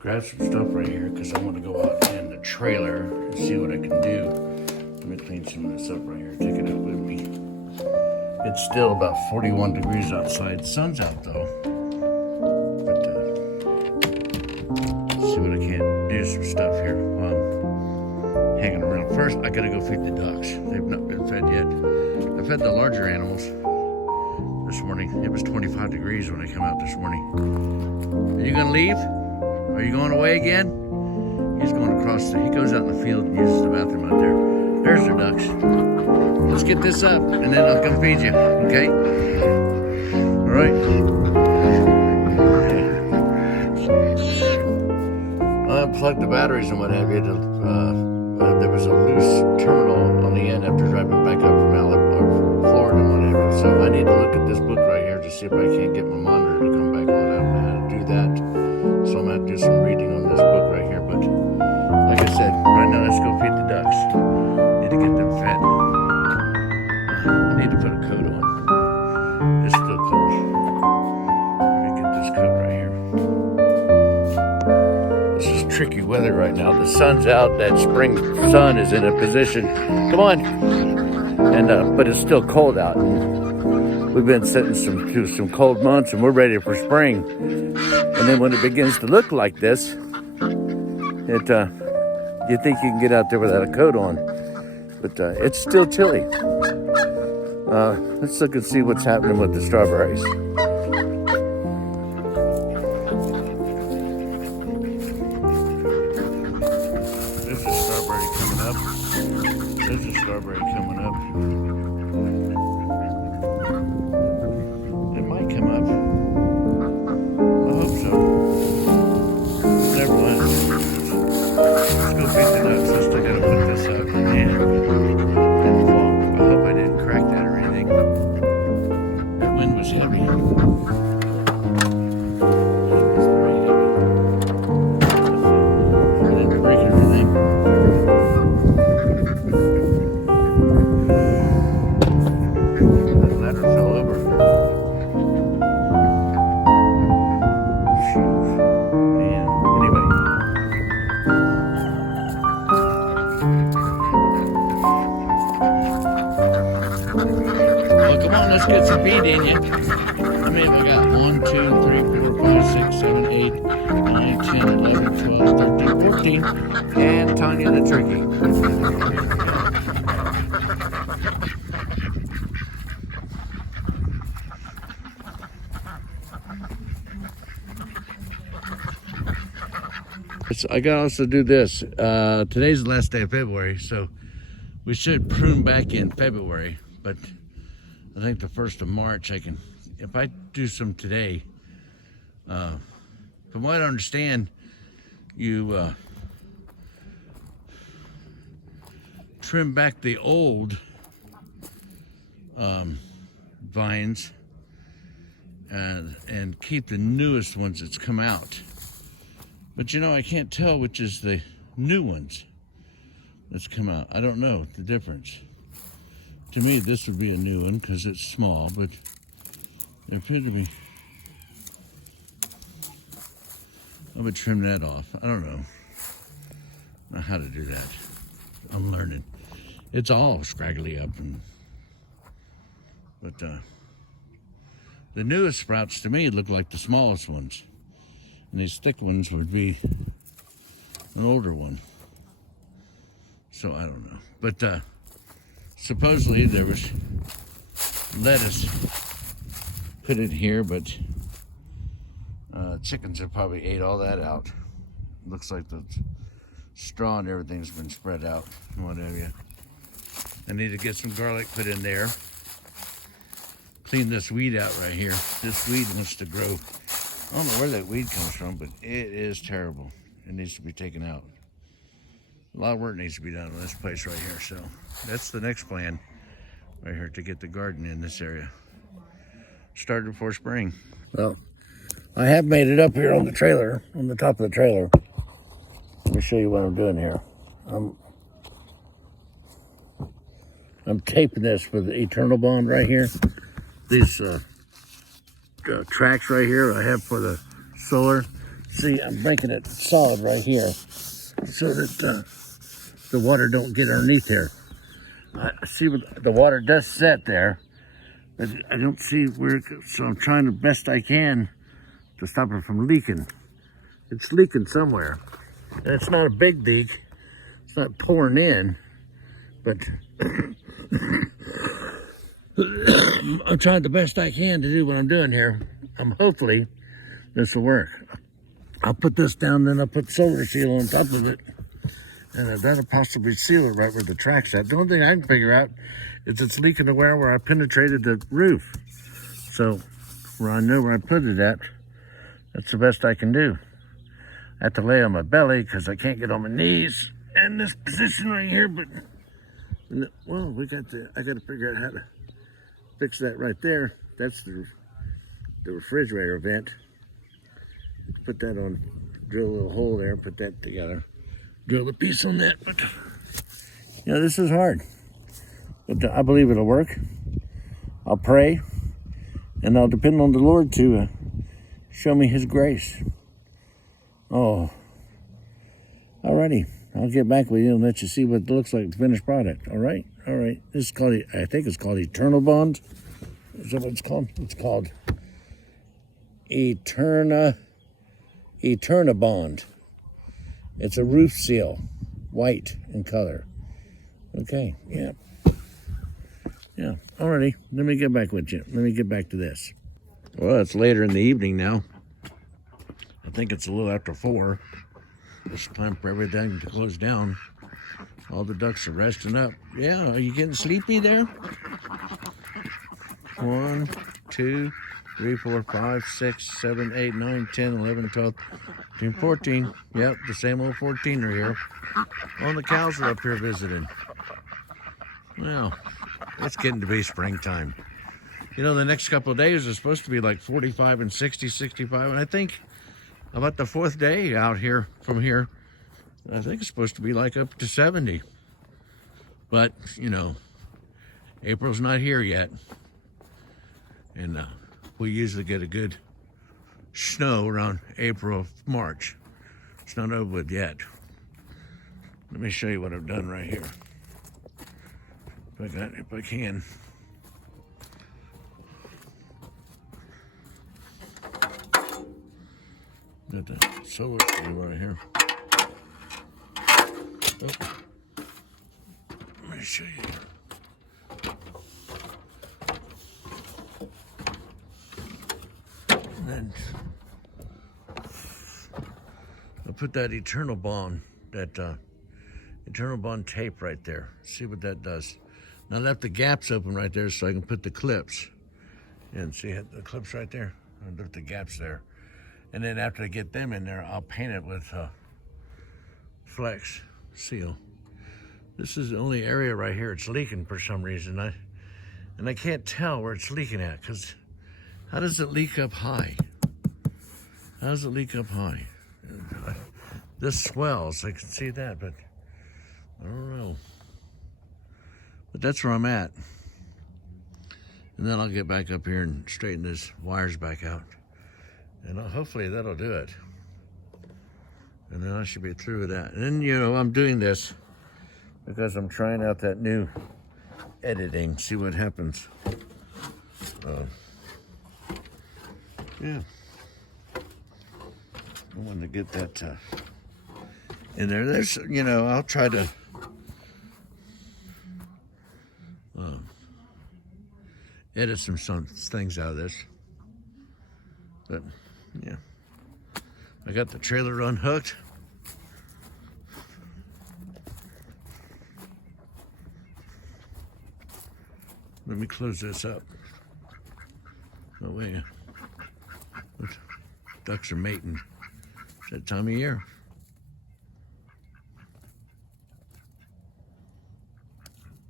grab some stuff right here because I want to go out in the trailer and see what I can do. Let me clean some of this up right here. Take it out with me. It's still about 41 degrees outside. Sun's out though. But let's see what I can do. Some stuff here while I'm hanging around. First, I gotta go feed the ducks. They've not been fed yet. I fed the larger animals this morning. It was 25 degrees when I came out this morning. Are you gonna leave? Are you going away again? He's going across he goes out in the field and uses the bathroom out there. There's the ducks. Let's get this up and then I'll come feed you, okay? All right. I unplugged the batteries and what have you. There was a loose terminal on the end after driving back up from Florida and what have you. So I need to look at this book right here to see if I can't get my monitor to come back on. I don't know how to do that. So I'm going to do some reading on this book right here. But like I said, right now let's go feed the ducks. Need to get them fed. I need to put a coat on. It's still cold. Let me get this coat right here. This is tricky weather right now. The sun's out. That spring sun is in a position. Come on. And but it's still cold out. We've been sitting through some cold months and we're ready for spring. And then when it begins to look like this, you think you can get out there without a coat on. But it's still chilly. Let's look and see what's happening with the strawberries. There's a strawberry coming up. There's a strawberry coming up. It might come up. I hope so. Never mind. Let's go feed the ducks. I still gotta put this up and fall. I hope I didn't crack that or anything. The wind was heavy. I didn't break everything. That ladder fell over. Well, come on, let's get some feed in you. How many have I got? 1, 2, 3, 4, 5, 6, 7, 8, 9, 10, 11, 12, 13, 14. And Tanya the turkey. I gotta also do this. Today's the last day of February, so we should prune back in February, but I think the 1st of March I can, if I do some today, from what I understand, you trim back the old vines and keep the newest ones that's come out. But you know, I can't tell which is the new ones that's come out. I don't know the difference. To me, this would be a new one because it's small, but they appear to be. I would trim that off. I don't know how to do that. I'm learning. It's all scraggly up, but the newest sprouts to me look like the smallest ones. And these thick ones would be an older one. So I don't know. But supposedly there was lettuce put in here, but chickens have probably ate all that out. Looks like the straw and everything's been spread out. Whatever. I need to get some garlic put in there. Clean this weed out right here. This weed wants to grow. I don't know where that weed comes from, but it is terrible. It needs to be taken out. A lot of work needs to be done on this place right here. So that's the next plan right here, to get the garden in this area started before spring. Well, I have made it up here on the trailer, on the top of the trailer. Let me show you what I'm doing here. I'm taping this with the Eternal Bond right here. These tracks right here I have for the solar. See, I'm making it solid right here so that the water don't get underneath here. I see what the water does set there, but I don't see where it goes, so I'm trying the best I can to stop it from leaking. It's leaking somewhere, and it's not a big leak. It's not pouring in, but I'm trying the best I can to do what I'm doing here. Hopefully this will work. I'll put this down, then I'll put Solar Seal on top of it, and that'll possibly seal it right where the track's at. The only thing I can figure out is it's leaking to where I penetrated the roof. So where I know where I put it at, that's the best I can do. I have to lay on my belly because I can't get on my knees in this position right here, but well, I got to figure out how to fix that right there. That's the refrigerator vent. Put that on, drill a little hole there, put that together, drill a piece on that. But yeah, this is hard, but I believe it'll work. I'll pray, and I'll depend on the Lord to show me His grace. Oh, alrighty. I'll get back with you and let you see what it looks like, the finished product. All right? All right. This is called, I think it's called Eternal Bond. Is that what it's called? It's called Eternabond. It's a roof seal, white in color. Okay, yeah. Yeah, alrighty. Let me get back with you. Let me get back to this. Well, it's later in the evening now. I think it's a little after 4. It's time for everything to close down. All the ducks are resting up. Yeah, are you getting sleepy there? 1, 2, 3, 4, 5, 6, 7, 8, 9, 10, 11, 12, 13, 14. Yep, the same old 14 are here. All the cows are up here visiting. Well, it's getting to be springtime. You know, the next couple of days are supposed to be like 45 and 60, 65. And I think about the 4th day out here from here, I think it's supposed to be like up to 70. But, you know, April's not here yet. And we usually get a good snow around April, March. It's not over with yet. Let me show you what I've done right here. If I can. Got the solar seal right here. Oh. Let me show you. And then I'll put that Eternal Bond, Eternal Bond tape right there. See what that does. Now I left the gaps open right there so I can put the clips. And see the clips right there? I left the gaps there. And then after I get them in there, I'll paint it with Flex Seal. This is the only area right here it's leaking for some reason. And I can't tell where it's leaking at, because how does it leak up high? How does it leak up high? This swells, I can see that, but I don't know. But that's where I'm at. And then I'll get back up here and straighten this wires back out. And hopefully that'll do it. And then I should be through with that. And then, you know, I'm doing this because I'm trying out that new editing, see what happens. Yeah. I wanted to get that in there. There's, you know, I'll try to edit some things out of this. But, yeah. I got the trailer unhooked. Let me close this up. Oh, wait. Ducks are mating. It's that time of year.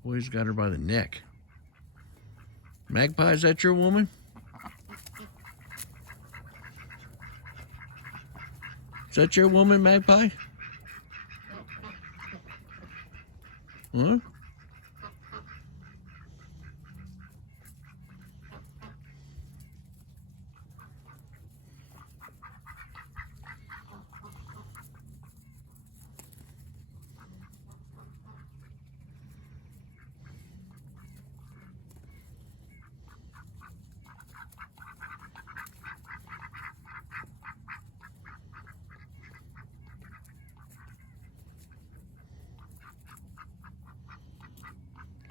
Boy's got her by the neck. Magpie, is that your woman? Is that your woman, Magpie? Huh?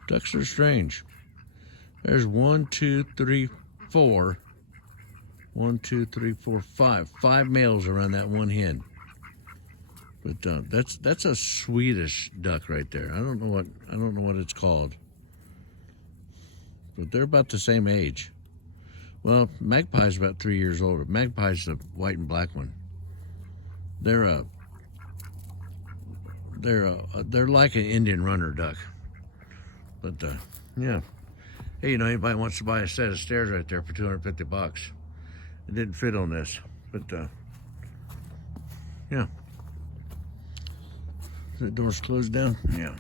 Ducks are strange. There's 1, 2, 3, 4. 1, 2, 3, 4, 5. 5 males around that one hen. But that's a Swedish duck right there. I don't know what it's called. But they're about the same age. Well, magpie's about 3 years older. Magpie's the white and black one. They're like an Indian runner duck. But yeah. Hey, anybody wants to buy a set of stairs right there for $250? It didn't fit on this, but yeah. The door's closed down? Yeah.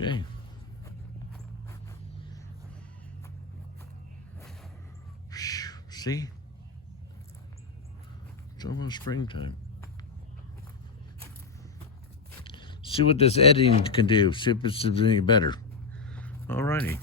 Okay. See? It's almost springtime. See what this editing can do. See if it's any better. Alrighty.